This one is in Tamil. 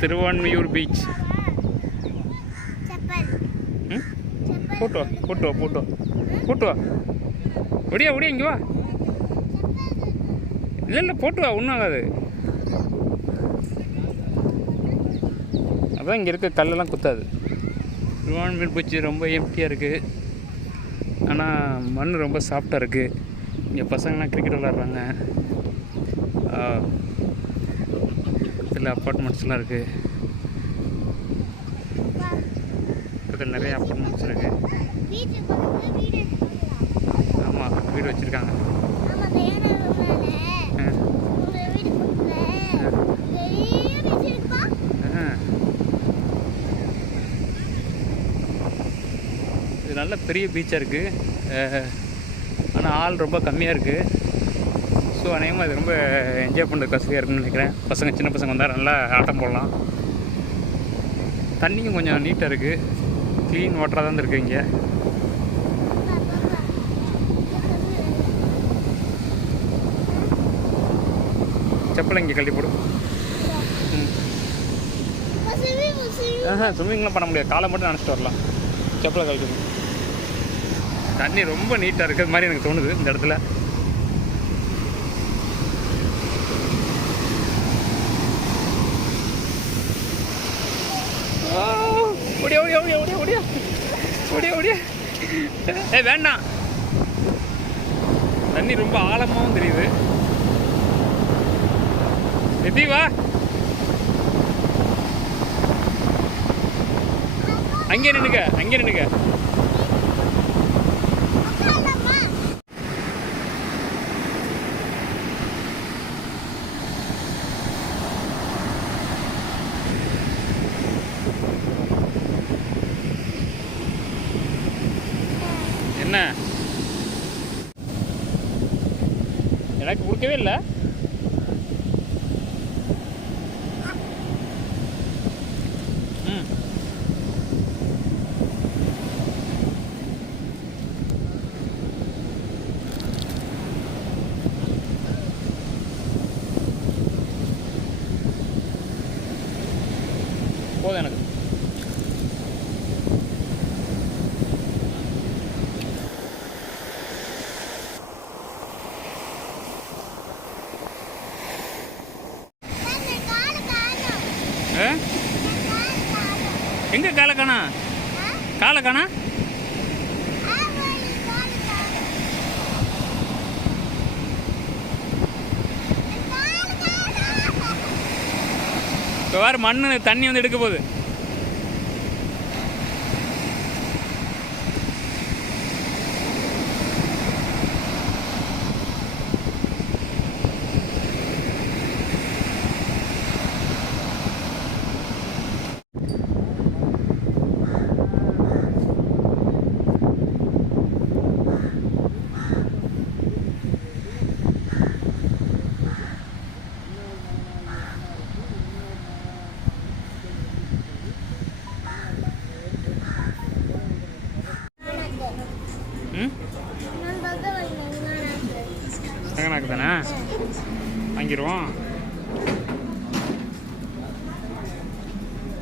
திருவான்மியூர் பீச். போட்டு வா போட்டு வா போட்டு வா போட்டு வா. ஒடியா ஒடியா இங்கே வா. இல்லை இல்லை போட்டு வா, ஒன்றும் ஆகாது. அதான் இங்கே இருக்க கல்லெல்லாம் குத்தாது. திருவான்மியூர் பீச் ரொம்ப எம்டியாக இருக்குது, ஆனால் மண் ரொம்ப சாஃப்டாக இருக்குது. இங்கே பசங்கள்லாம் கிரிக்கெட் விளாட்றாங்க. இதில் அப்பார்ட்மெண்ட்ஸ்லாம் இருக்குது. இதில் நிறைய அப்பார்ட்மெண்ட்ஸ் இருக்குது. ஆமாம், வீடு வச்சுருக்காங்க. இது நல்ல பெரிய பீச்சாக இருக்குது, ஆனால் ஆள் ரொம்ப கம்மியாக இருக்குது. ஸோ அநேகமாக இது ரொம்ப என்ஜாய் பண்ணுறது வசதியாக இருக்குன்னு நினைக்கிறேன். பசங்க சின்ன பசங்க வந்தால் நல்லா ஆட்டம் போடலாம். தண்ணியும் கொஞ்சம் நீட்டாக இருக்குது, க்ளீன் வாட்டராக தான் இருக்குது இங்கே. செப்பலை இங்கே கழட்டி போடு. ஸ்விம்மிங்லாம் பண்ண முடியாது, காலை மட்டும் நினச்சிட்டு வரலாம். செப்பலை கழட்டணும். தண்ணி ரொம்ப நீட்டாக இருக்கிறது மாதிரி எனக்கு தோணுது இந்த இடத்துல. ஓடியா ஓடியா ஓடியா ஓடியா ஓடியா ஓடியா ஓடியா. வேண்டாம், தண்ணி ரொம்ப ஆழமாகவும் தெரியுது. எதிவா அங்கே நின்னுக்க, அங்கே நின்னுக்க. என்ன எனக்கு கொடுக்கவே இல்லை. போதும் எனக்கு. எங்க காலை காணா? காலை காணா? இப்போ வேறு மண்ணு தண்ணி வந்து எடுக்க போகுது. தானே வாங்கிடுவோம்.